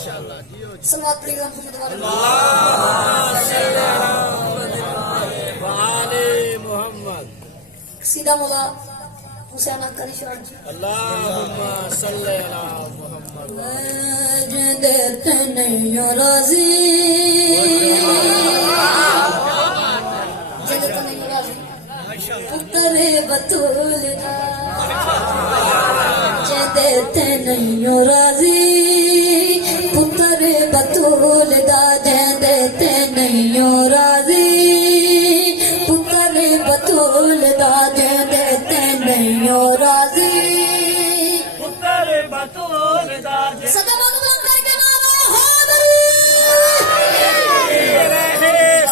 सलवात पढ़ी मोहम्मद सीधा मौला हुसैन अकरी शाह जी अल्लाहुम्मा सल्ली अला मोहम्मद देते नहीं राजी जगत नहीं राजी पुत्र बतूल देते नहीं राजी पुत्र बतूल दा देते नहीं राजी पुत्र बतूल दा देते नहीं राजी पुत्र बतूल दा सदा भगवान करके नारा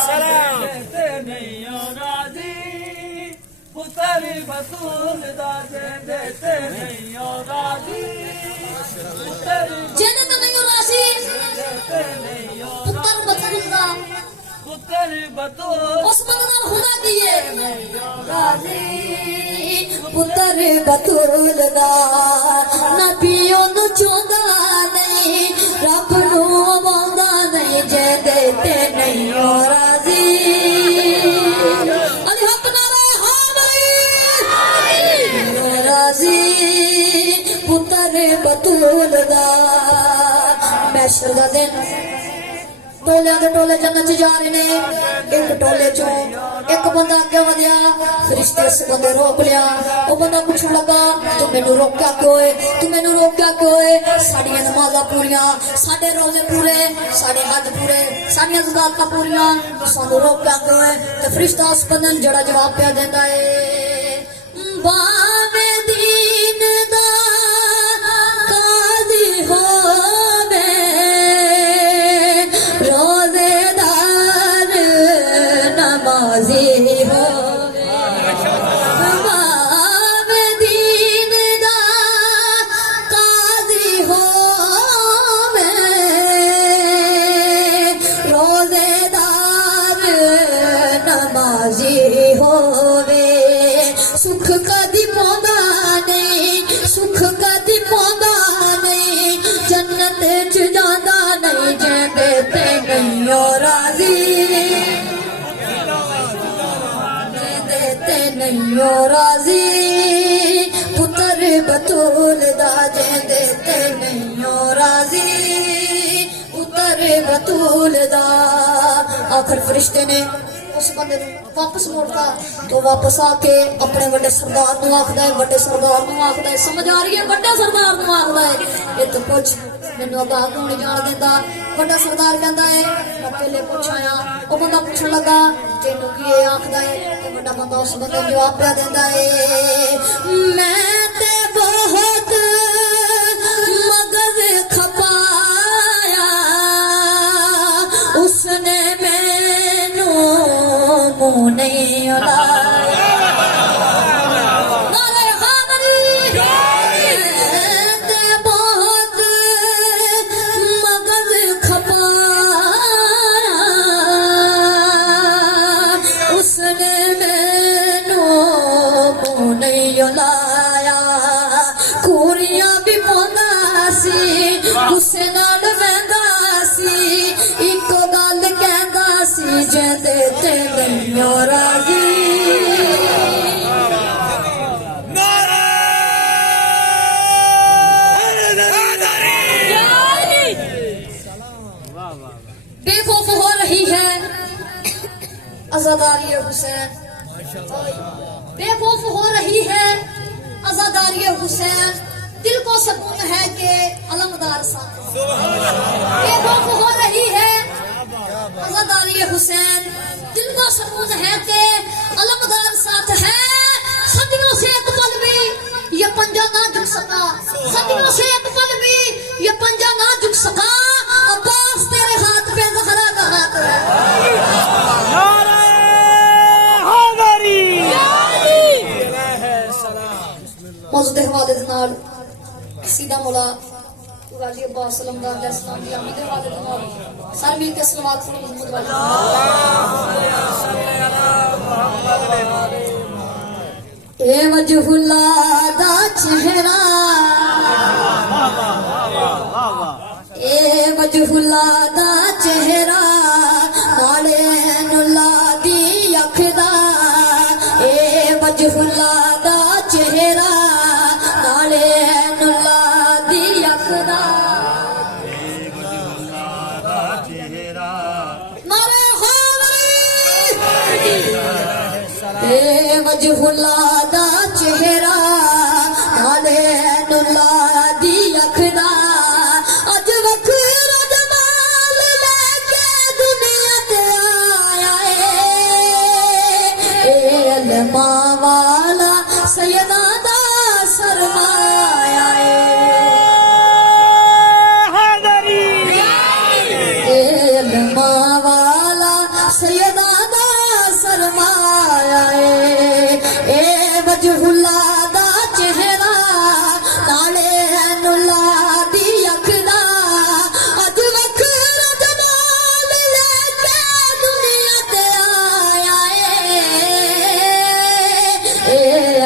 सलाम देते नहीं राजी पुत्र बतूल दा देते नहीं राजी जन्नत नहीं राजी पुत्र बतूल दा पुत्र बतूल उस्मान नाम खुदा दिए राजी पुत्र बतूल दा नबियों नु चोंदा नहीं रब नु मंदा नहीं जे देते नहीं ओ राजी अली हक नारे हामी राजी पुत्र बतूल दा मैशर दा दिन टोले दे टोले जन्नत च जा रहे ने एक टोले चो एक बंदा अगे वधिया फरिश्ते उस बंदे रोक लिया वो बंदा पूछन लगा तू मैनू रोकया क्यों है तू मैनू रोकया क्यों है साडियां नमाज़ां पूरियां साडे रोजे पूरे साडे हज पूरे साडियां ज़कातां पूरियां सानू रोकया क्यों है ते फरिश्ता उस बंदे नूं जड़ा जवाब पिया देंदा है बावे दीन दा काज़ी होवे रोजेदार नमाज़ी होवे बावे दीन दा काज़ी होवे रोजेदार नमाज़ी होवे सुख कदी पौंदा नहीं सुख कदी पौंदा नहीं जन्नत च जांदा नहीं जे देते नहीं ओ राजी देते नहीं ओ राजी पुत्र बतूल दा जे देते नहीं ओ राजी पुत्र बतूल दा आखिर फरिश्ते ने उस बंदे वापस मोड़ता तो वापस आके अपने बड़े सरदार नूं आखदा है बड़े सरदार नूं आखदा है समझ आ रही है बड़े सरदार नूं आखदा है ये तो कुछ मैनू अगा क्यों नहीं जान देंदा बड़ा सरदार कहंदा है मैं पहले पूछाया वो बंदा पूछन लगा तेनू की ये आखदा है ते बड़ा बंदा उस बंदे नूं जवाब पिया देंदा है मैं ते बहुत मगज खपाया उसने मैनू मुंह नहीं उलाया नारे हामरी ते बहुत मगज खपाया उसने मैनू मुंह नहीं उलाया कूरियां भी पांदा सी गुस्से नाल वहंदा सी एक गल कहंदा सी जे देते नहीं ओ राजी बेखौफ हो रही है आजादारी हुसैन बेखौफ हो रही है आजादारी हुसैन दिल को सुकून है कि अलमदार साथ बेखौफ हो रही है आजादारी हुसैन दिल को सुकून है कि अलमदार साथ है सदियों से एक पल भी ये पंजा ना झुक सका सदियों से एक पल भी ये पंजा ना झुक सका अब्बास तेरे हाथ पे ज़हरा का हाथ है मौजूद हवाले दे नाल सीधा मौला वाली अब्बास सल्लल्लाहु अलैहि वसल्लम दी आमद हवाले दे नाल सारे मिल के सलावत पढ़ो मोहम्मद वाली ए वजहुल्ला दा चेहरा ए मजहुला दा चेहरा नाले नुला दी अखदा ए मजहुला दा चेहरा नाले नुला दी अखदा नारे ए मजहुला दा चेहरा नाले नुला दी अखदा अज वखरा जमाल लेके दुनिया ते आया ए अलमा वाला सैयदा दा सरमाया ए अलमा वाला सैयदा दा सरमाया ए वजहुल्ला दा चेहरा नाले नुला दी अखदा अज वखरा जमाल लेके दुनिया ते आया ए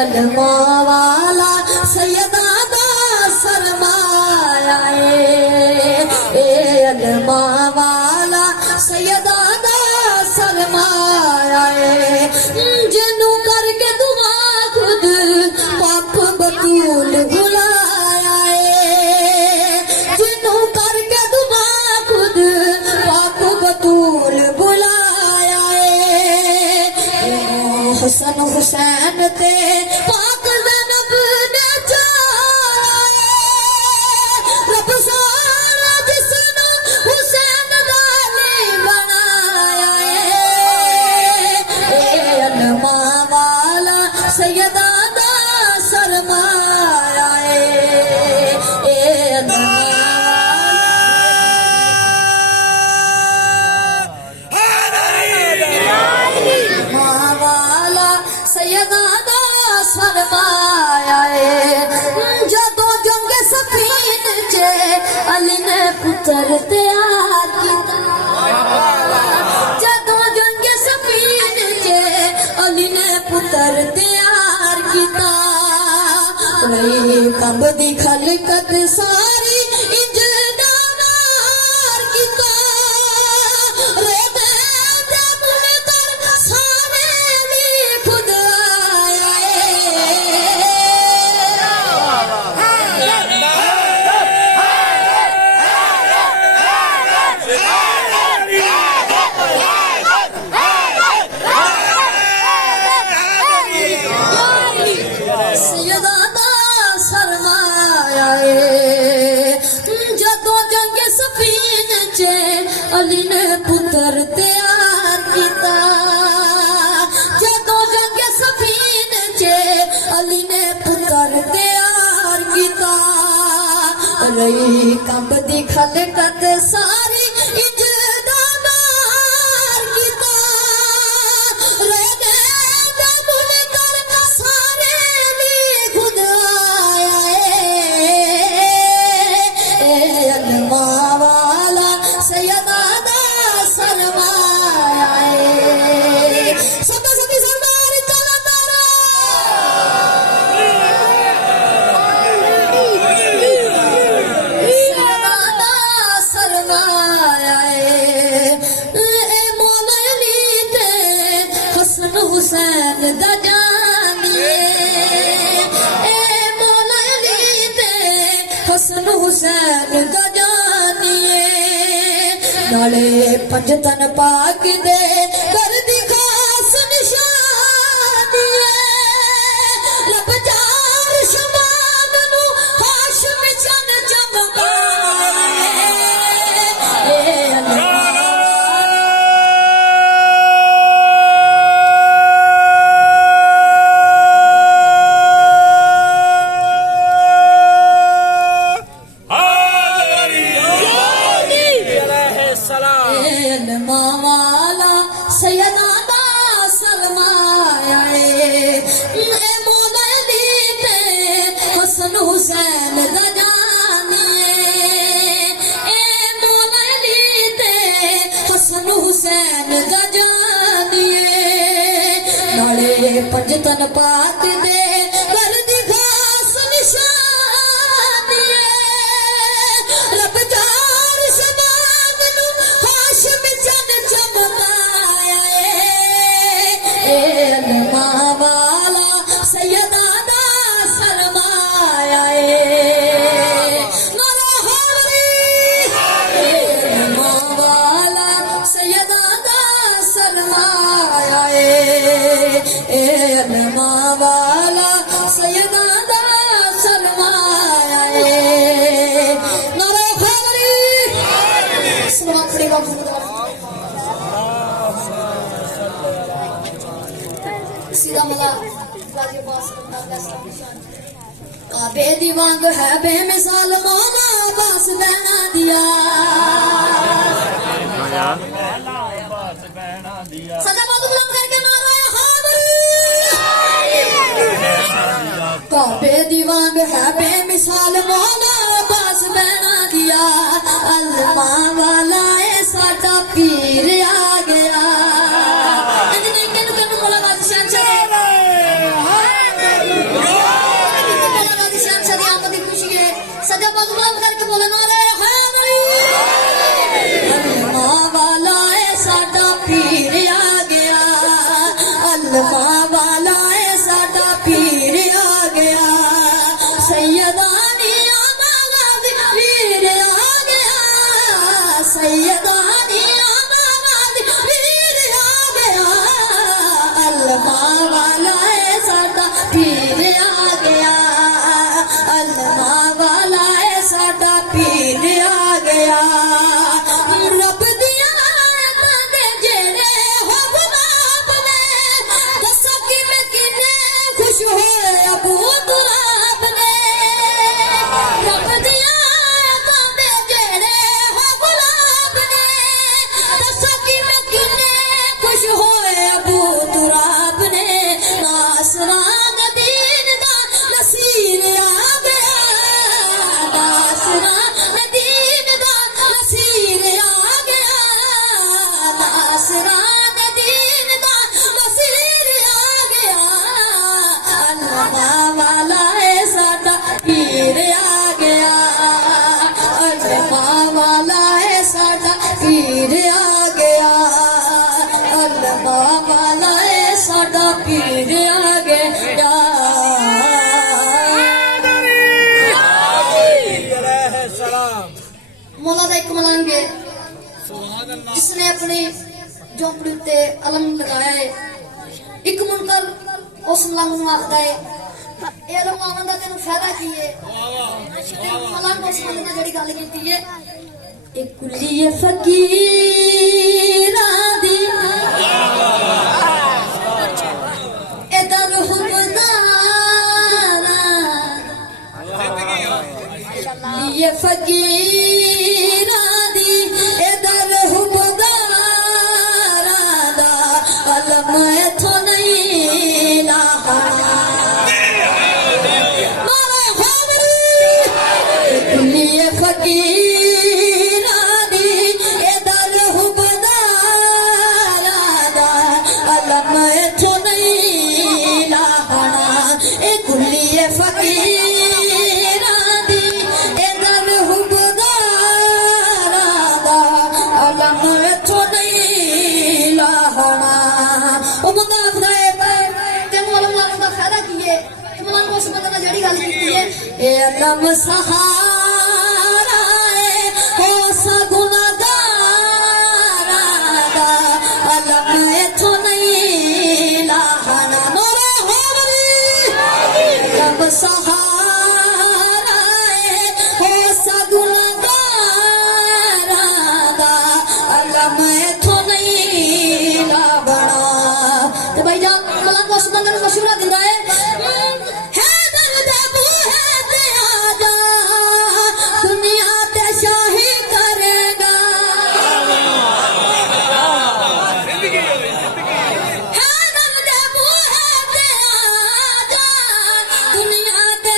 अलमा वाला सैयदा दा सरमाया ए अलमा वाला सैयदा दा सरमाया जिन्नू करके दुआ खुद पाप बतूल बुलाया जिन्नू करके दुआ खुद पाप बतूल बुलाया हसन हुसैन ते पाक ज़ैनब ने चाया रब सारा जिसनू हुसैन दाली बनाया ए अलमा वाला सैयदा दा सरमाया ए अलमा वाला सैयदा दा सरमाया जदों जंग सफीन चे अली ने पुत्र तैयार कीता जदों जंग सफीन चे अली ने पुत्र तैयार कीता कब दी खलकत सारी इंज नार कीता रे दे मुनकर सारे दी खुद सैयदा दा सरमाया जदों जंग सफीन चे अली ने पुत्र तैयार कीता जदों जंग सफीन चे अली ने पुत्र तैयार कीता रही कंब दी खलकत सारी इंज दानार कीता रे दे मुनकर सारे दी खुद आया ए अलमा वाला सैयदा दा सरमाया सदा सदी सरदार तलंदरा सैयदा दा सरमाया ए मौला अली ते हसन हुसैन दा जानिए ए मौला अली ते हसन हुसैन दा जानिए नाले पंजतन पाक दे कर दी खास निशानी रब जार शबाब नू हाशम चन चमकाए ए अलमा वाला सैयदा दा सरमाया ए मौला अली ते हसन हुसैन दा जानिए ए मौला अली ते हसन हुसैन दा जानिए नाले पंजतन पाक दे कर दी खास निशानी रब जार शबा काबे दी वांग है बेमिसाल मौला अब्बास बहना दिया बस बहना दिया सदा बाजू बुलंद करके नारा हादरी काबे दी वांग है बेमिसाल मौला अब्बास बहना दिया अल्लाह वाला ए साडा पीर आ गया इतने किन किन मोला गाजी शान सजा बाजू बुलंद करके बोले नारे हादरी अल्लाह वाला ए साडा पीर आ गया अल्लाह वाला ए साडा पीर आ गया सैयदानी अमानत वीर आ गया सैयदानी अमानत वीर आ गया अल्लाह वाला ए साडा पीर आ गया अल्लाह वाला ए साडा पीर आ गया रब दिया दे जेड़े हो गुलाब ने दसो कि मैं किने खुश होए अबू दुलाब ने रब दिया दे जेड़े हो गुलाब ने दसो कि मैं किने खुश होए अबू दुलाब ने नासरान दीन दा नसीर आ गया नासरान दीन दा नसीर आ गया नासरान दीन दा नसीर आ गया अल्लाह वाला ए साडा पीर आ गया अल्लाह वाला ए साडा पीर आ गया अल्लाह वाला ए साडा पीर आ गया मौला दा एक मलंग है जिसने अपनी झोंपड़ी उत्ते अलम लगाया है एक मुनकर उस मलंग नूं आखदा है ए अलम लावन दा तेनू फायदा की है मलंग उस मलंग नाल जेहड़ी गल कीती है एक कुल्ली फकीरां दी ए दर हुबदारा ये फकीरां दी ए दर हुबदारा दा अलम इथों नहीं लाहना मारा हादरी ये फकीरां दी ए दर हुबदारा दा अलम इथों नहीं लाहना ए कुल्ली ए फकीरां दी ए दर हुबदारा दा अलम इथों नहीं लाहना ओ बंदा आखदा है तेनू अलम लाने दा फायदा की है मलंग उस बंदे ने जेहड़ी गल कीती है ए अलम सहारा है ओ सगुनागारा दा अलम इथों नहीं लाहना नूर हादरी अलम सहारा है ओ सगुनागारा दा अलम इथों नहीं लाहना ते भाई जान मलंग उस बंदे नूं मशवरा दिंदा है हैदर दे बूहे ते आजा दुनिया ते शाही करेगा हैदर दे बूहे ते आजा दुनिया ते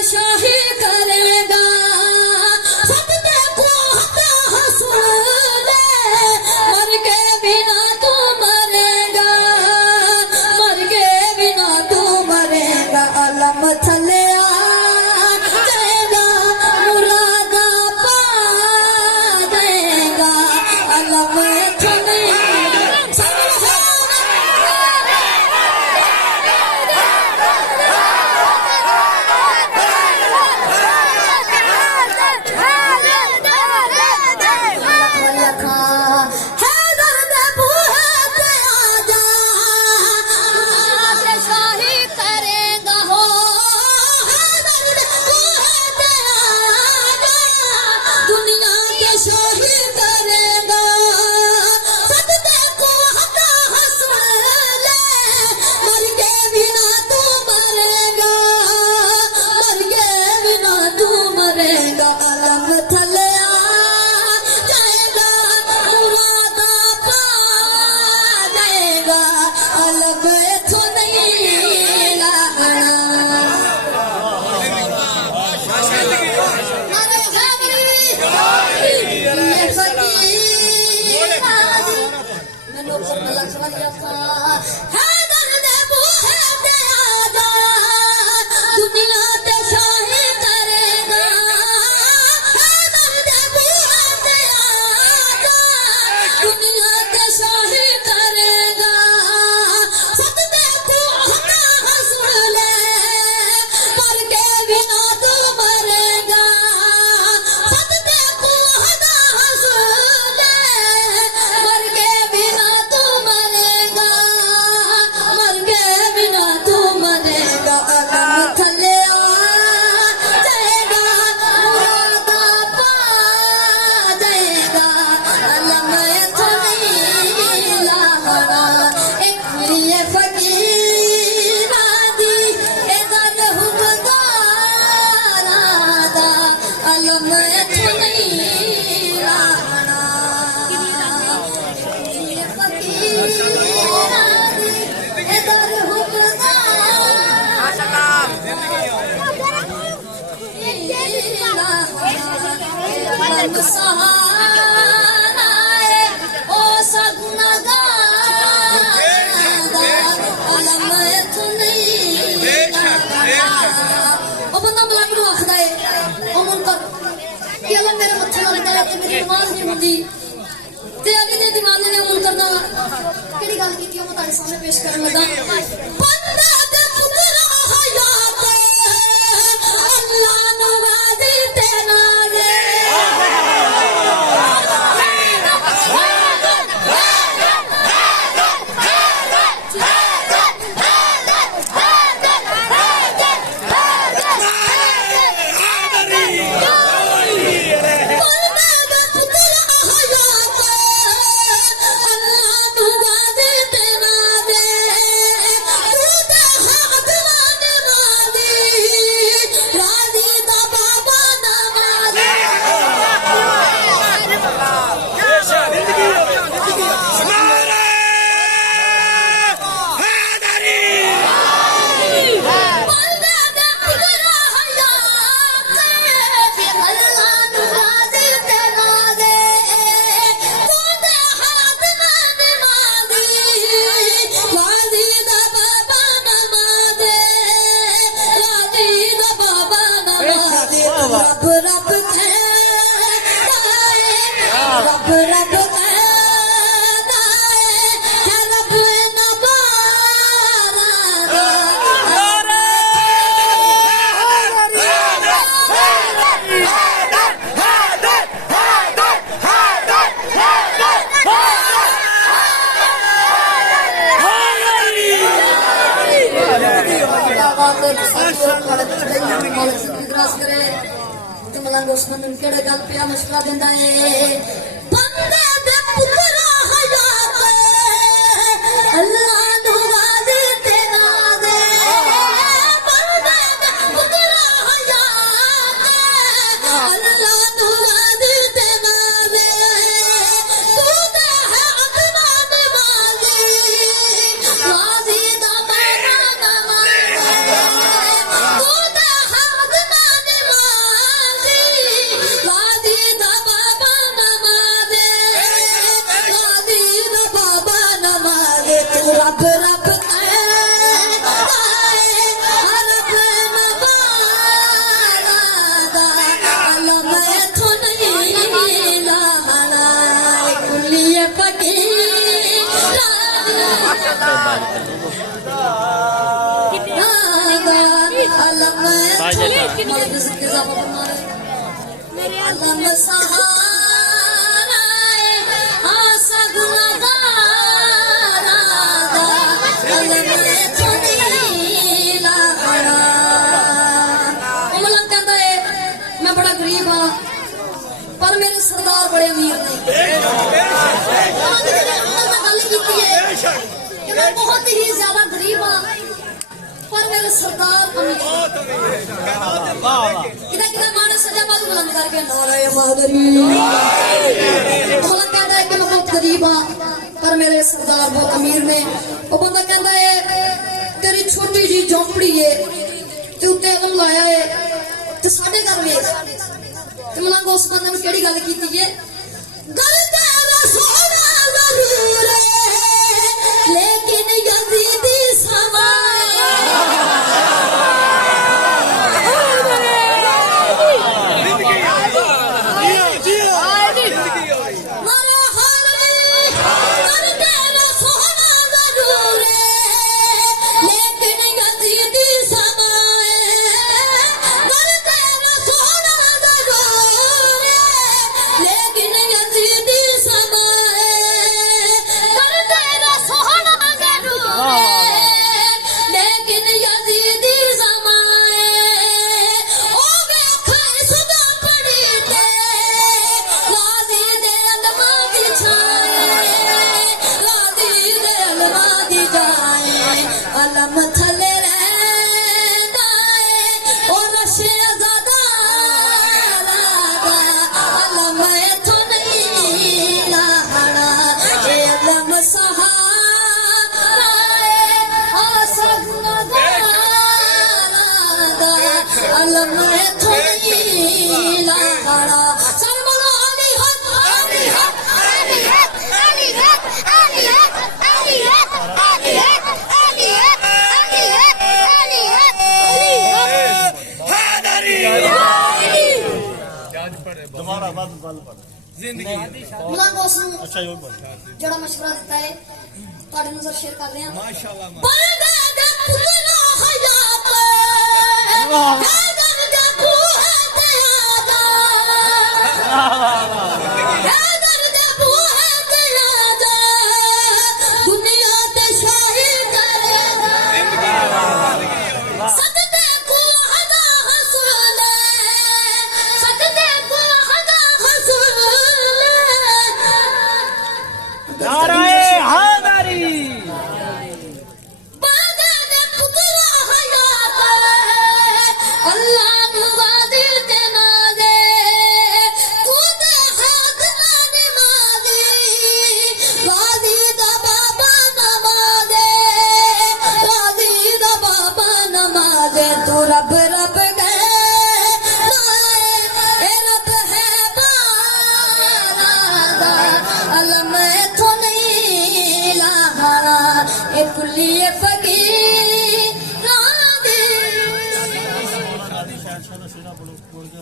है दर्द बूहे पे आजा दुनिया ते शाही करेगा है दर्द बूहे पे आजा दुनिया ते शाही करेगा सदमे तू हका सुन ले पर के बिना तू मरेगा सदमे तू हका सुन ले मर के बिना तू मरेगा मर के बिना तू मरेगा अलम थले आ जाएगा मुरादा पा जाएगा अलम थली लाहड़ा एक लिए फकीर आदि एदर हुकदार आदा अलम थली लाहड़ा मेरे मत्थे लगता है मेरी नमाज नहीं होती ते अली दे दीवाने ने मुन करदा केड़ी गल कीती मैं तारे सामने पेश करन लगा बंदा दे पुत्र हयात अल्लाह नवाजी ते नाज़े रब रब रब रब केड़े गल पिया मुश्किल दिंदा है बंदे दे पुत्र हयात अल्लाह नवाजी ते नाज़े बंदे दे पुत्र हयात अल्लाह नवाजी ते नाज़े तू ते है अपना नवाजी वाजी दा माना नवाजी तू ते है अपना नवाजी वादी दा बाबा नमाज़े वादी दा बाबा नमाज़े तू रब रब रब नवाज़ा अलम थो नहीं लाना कुलिए फकीर अलम अलम सहारा आसा गुनाहगार अलम थोड़ी लाहड़ा उमलन कहता है मैं बड़ा गरीब हाँ पर मेरे सरदार बड़े अमीर नहीं गल की मैं बहुत ही ज्यादा गरीब हाँ पर मेरे सरदार अमीर कितना माने सजा बाजू बुलंद करके नारे बहादुरी कहता है कि मैं बहुत गरीब हाँ पर मेरे सरदार बहुत अमीर ने वो बंदा कहता है तेरी छोटी जी झोंपड़ी है ते उत्ते अगम लाया है ते साडे घर वेख ते मलंग उस बंदे ने केड़ी गल कीती है गल तेरा सोना जरूर है लेकिन अलम थोड़ी लाड़ा सरमला अली हक अली हक अली हक अली हक अली हक अली हक अली हक अली हक अली हक अली हक हैदरी दोबारा बल जिंदगी मुला कोसम अच्छा यो बोल जड़ा मशवरा देता है ਤੁਹਾਡੇ ਨੂੰ ਸ਼ੇਅਰ ਕਰ ਲਿਆ माशाल्लाह रब रब गए रब है बारा अलम थो नहीं लाहारा ए कुली फकीर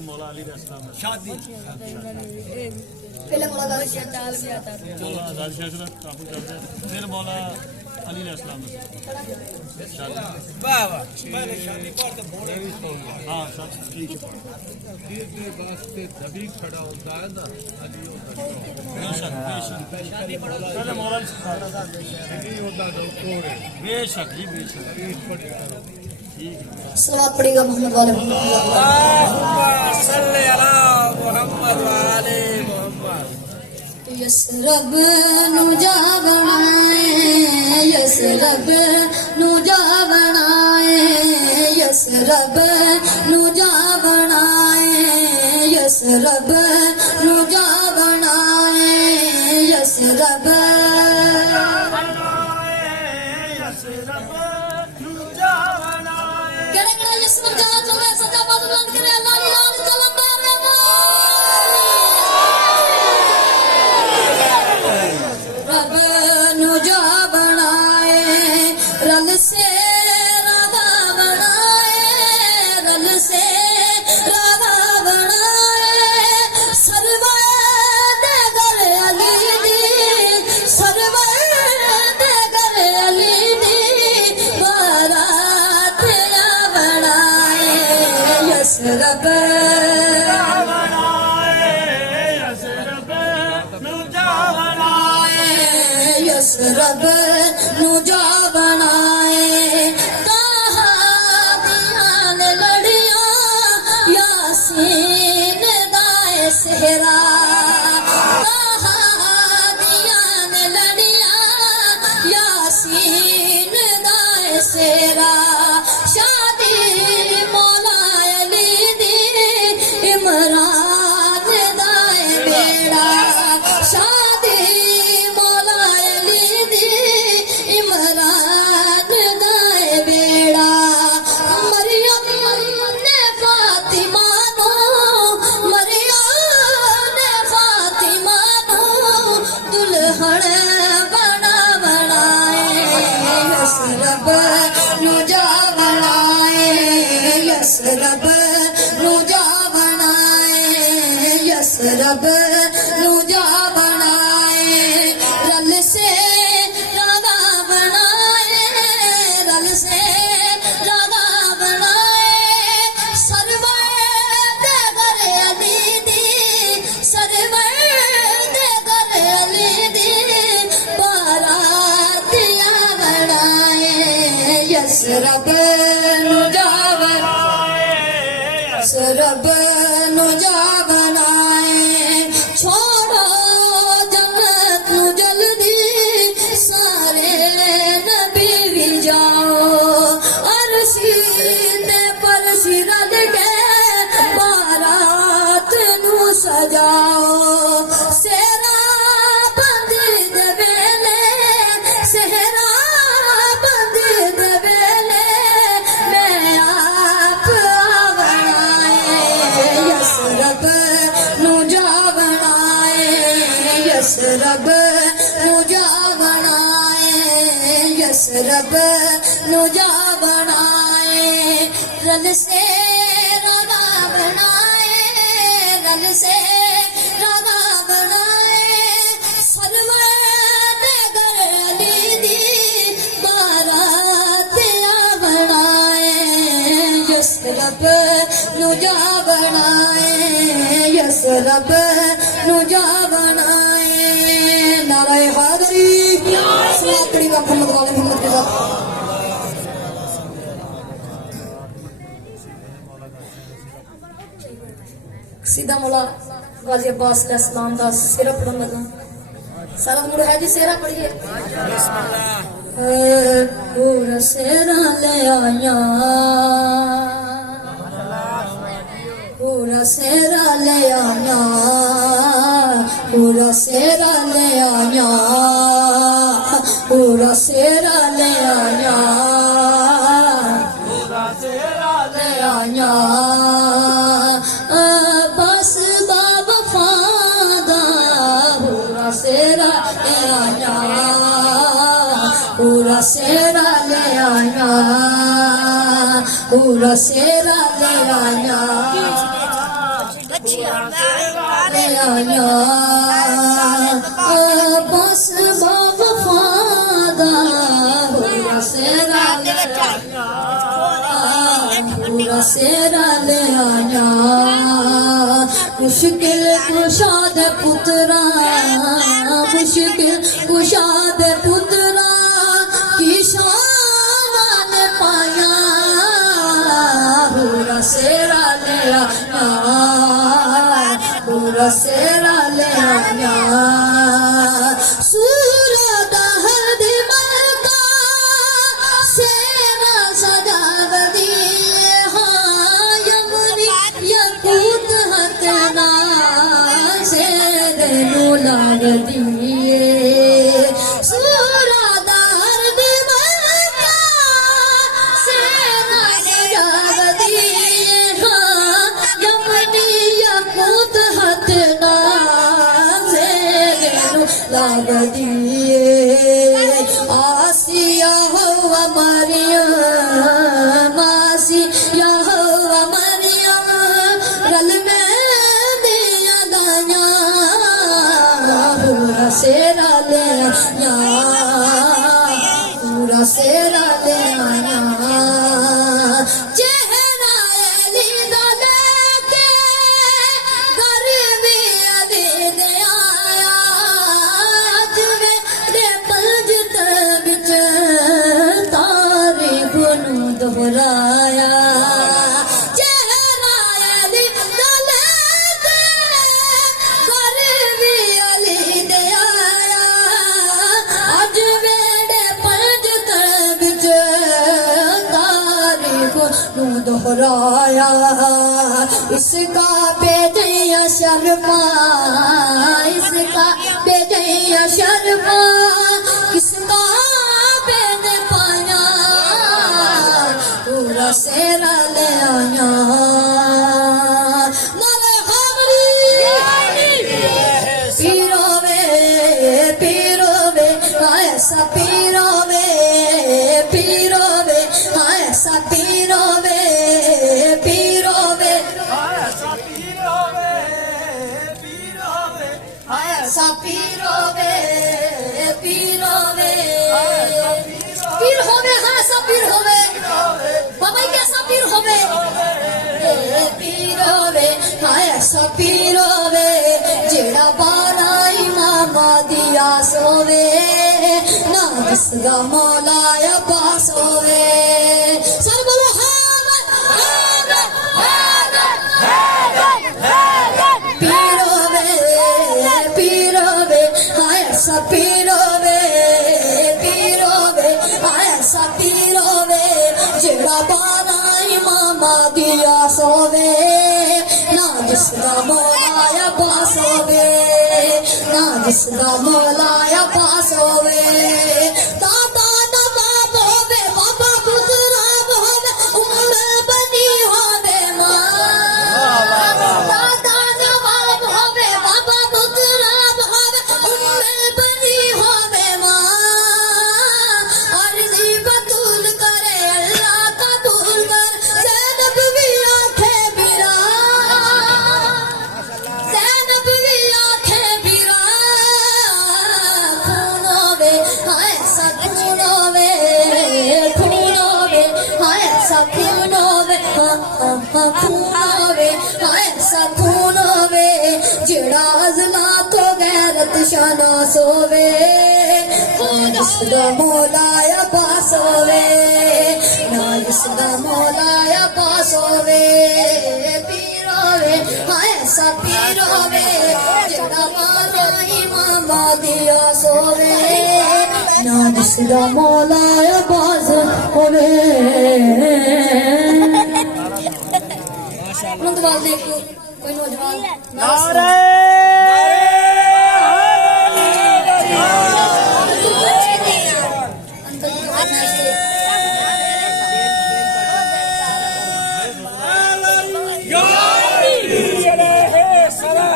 मौला अली शादी पहले मौला दादा चाल भी आता मौला दादी शाह काफी करते फिर मौला अली इस्लाम वाह वाह पहले शादी कर तो बोले हां सब ठीक है ये वास्ते तभी खड़ा होता है ना अली होता है शादी पहले मौला नहीं होता तो बेशक जी बेशक सलावत पड़ेगा मोहम्मद वाले सल्ले अला मोहम्मद वाले मोहम्मद यसरब नु जा बनाए यसरब नु जा बनाए यसरब नु जा बनाए यसरब नु जा बनाए यसरब रब यसरब नु जा बनाए कहां लड़ियां यासीन दाए सेहरा कहां लड़ियां यासीन दाए सेहरा शादी मौला अली दी इमरान दाए बेड़ा शादी मौला अली दी इमरान दाए बेड़ा मरियम ने फातिमा नो मरियम ने फातिमा नो दुल्हन बना बनाए यसरब नु जा बनाए यसरब नु जा बनाए यसरब नु जा बनाए रल से राधा बनाए रल से राधा बनाए सरवर दे घर अली दी सरवर दे घर अली दी बारातियां बनाए यसरब नु जा यसरब नु जा बनाए छोड़ो जन्नत नु जल्दी सारे नबी भी जाओ अरशी ते पर सिरल के बारात नु सजाओ सेरा बंद दे वेले सेहरा बंद दे वेले मैं आप रब नुजा बनाए, यस रब नुजा बनाए, रल से राधा बनाए, रल से राधा बनाए, सरवर दे घर अली दी बारात बनाए, यस रब नुजा बनाए, यस रब नुजा बनाए। नाराए हैदरी सलात पढ़िएगा मोहम्मद वाले मोहम्मद के साथ। सीधा मौला गाजी अब्बास का इस्लाम का सिरा पढ़न लगा। सारा मुड़ है जी सेरा पढ़िए। पूरा सेरा ले आया, पूरा सेरा ले आया, पूरा सेरा ले आया, पूरा सेरा ले आया, पूरा सेरा ले आया, बस बाबा फादा पूरा सेरा ले आया, पूरा सेरा ले आया, पूरा सेरा ले आया, ले आया, बस बाबा फादा पूरा सेरा ले आया, पूरा सेरा ले आया, मुश्किल कुशाद पुत्रा, मुश्किल कुशाद पुत्रा की शान पाया, पूरा सेरा ले आया, पूरा सेरा ले आया, सूरत हद मलका सेरा सजाव दी, हाँ यमुनी यकूत हतना शेर नुलाग दिए, सूरत हद मलका सेरा सजाव दी, हाँ यमुनी यकूत हतना लाग दिए, आसिया हुआ मरियम, आसिया हुआ मरियम, रल में दिया दाया, पूरा सेरा ले आया, पूरा सेरा ले आया, चेहरा अली दा लेके घर में अली दे आया, दोहराया, चेहरा अली दा लेके घर भी अली दे आया, अज मेरे पंज विच तारीख नू दोहराया, इसका बेटियां शर्मा, इसका बेटियां शर्मा, किसका बेन पाया, पूरा सेरा ले आया, नारे हमरी पीरोवे पीरोवे ऐसा पीरोवे पीरोवे ऐसा पीरोवे पीरोवे ऐसा पीरोवे पीरोवे ऐसा पीरोवे पीरोवे पीर होवे, हाँ ऐसा पीर होवे, बाबा कैसा पीर होवे, पीर होवे, हाँ ऐसा पीर होवे, जेड़ा बारा इमामा दिया सोवे, ना जिसका मौला या पास होवे, सर बोलो पीर होवे, पीर होवे, हाँ ऐसा पीर होवे, पीर होवे, हाँ ऐसा पीर होवे, जेड़ा बारा इमामा दिया सोवे, ना जिसका मौला या पास होवे, ना जिसका मौला या पास होवे, दादा नवाब होवे, बाबा गुजराब होवे, उम्र बनी होवे माँ, दादा नवाब होवे, बाबा गुजराब होवे, खून वे ऐसा खून वे जिड़ा अज़ला तो गैरत शाना सोवे जिसदा मौलाया पास होवे ना जिसदा मौलाया पास होवे पीर होवे ऐसा पीर होवे जिड़ा माला इमाम दिया सोवे ना जिसदा मौलाया पास होवे नौजवान देखो कोई नौजवान नारे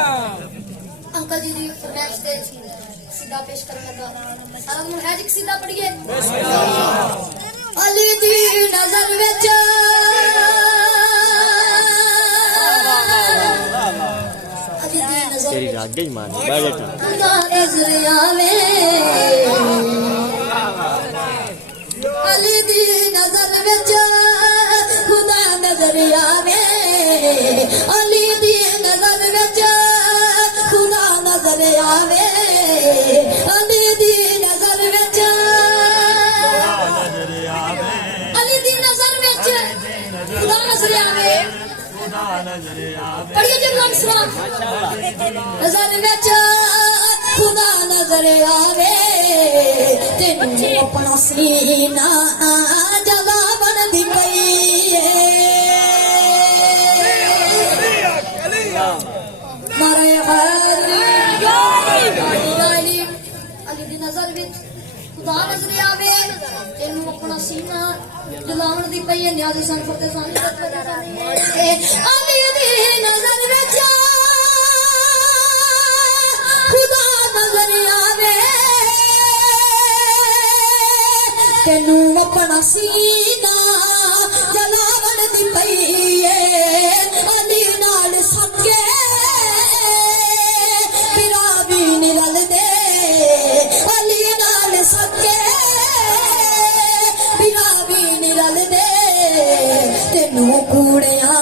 अंकल जी दी फरमाइश ते सीधा पेश करने लगा सारा मुहाजिर सीधा पढ़िए अली दी नजर विच तेरी रात गई मान बैठा नजर आवे अली दी नजर विच खुदा नजर आवे अली दी नजर विच खुदा नजर आवे अली दी नजर विच अली दी नजर विच खुदा नजर आवे पढ़िए जल्लाम सलाम नजर विच खुदा नजर आवे तेनू अपना सीना जला बनदी पई मारे अली दी नजर विच खुदा नजर आवे तेनू अपना सीना जलावन दी पई है न्याज़ी सन फते सन अली दी नजर विच खुदा नजर आवे तेनू अपना सीना जलावन दी पई है अली नाल सके फिरा भी नहीं रलदे अली नाल सके फिरा भी नहीं रलदे तेनू कूड़िया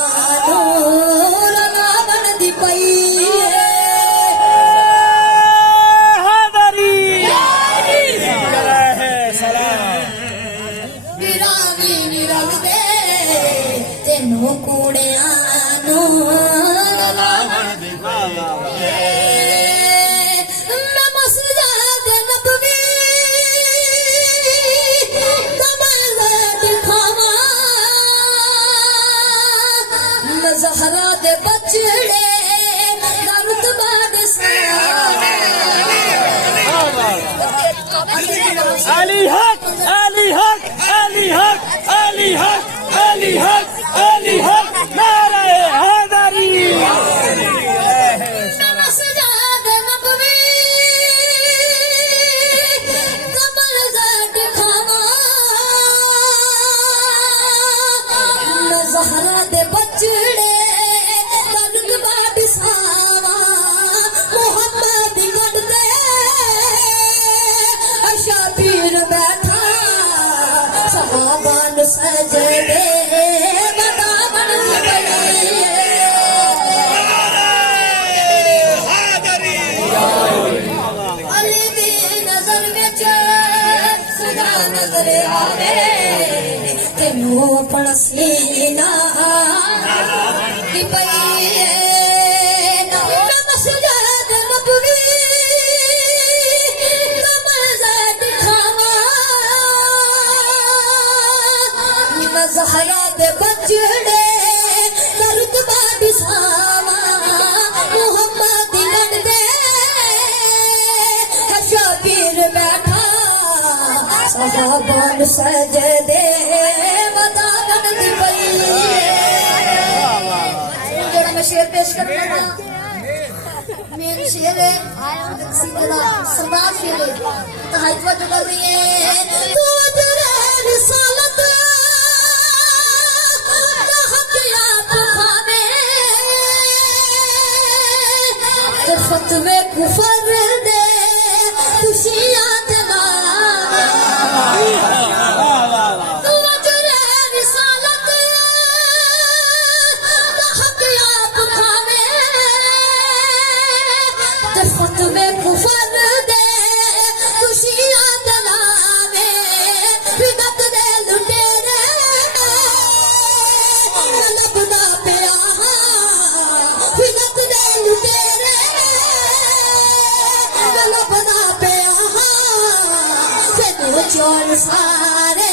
रलावन दी पई फिरा भी नहीं रलदे तेनू कूड़िया रलावन दी पई मैं मस्जिद नबवी ज़हरा दे बचड़े दर्द बाद अली हक अली हक अली हक अली हक अली हक अली हक नारे हैदरी मस्जिद नबवी कमल गट खावा ज़हरा दे बचड़े दर्द बाद सावा मोहम्मद गढ़ दे अशा पीर बैठा सहाबान सजदे बदावन अली दी नजर विच खुदा नजर आवे तेनू अपना सीना दी पई मस्जिद नबवी नमाज़ खावा ज़हरा दे बचड़े दर्द बाद सावा मोहम्मद गढ़ दे हशा पीर बैठा सहाबान सजदे बदावन दी पई जेड़ा मैं शेर पेश करना था मेन शेर है सीधा सरदार शेर है तहाई तवज्जो कर रही है तू तेरे रिसालत का हक याद खावे फतवे कुफर दे खुशियां जला तू तेरे रिसालत चौल सारे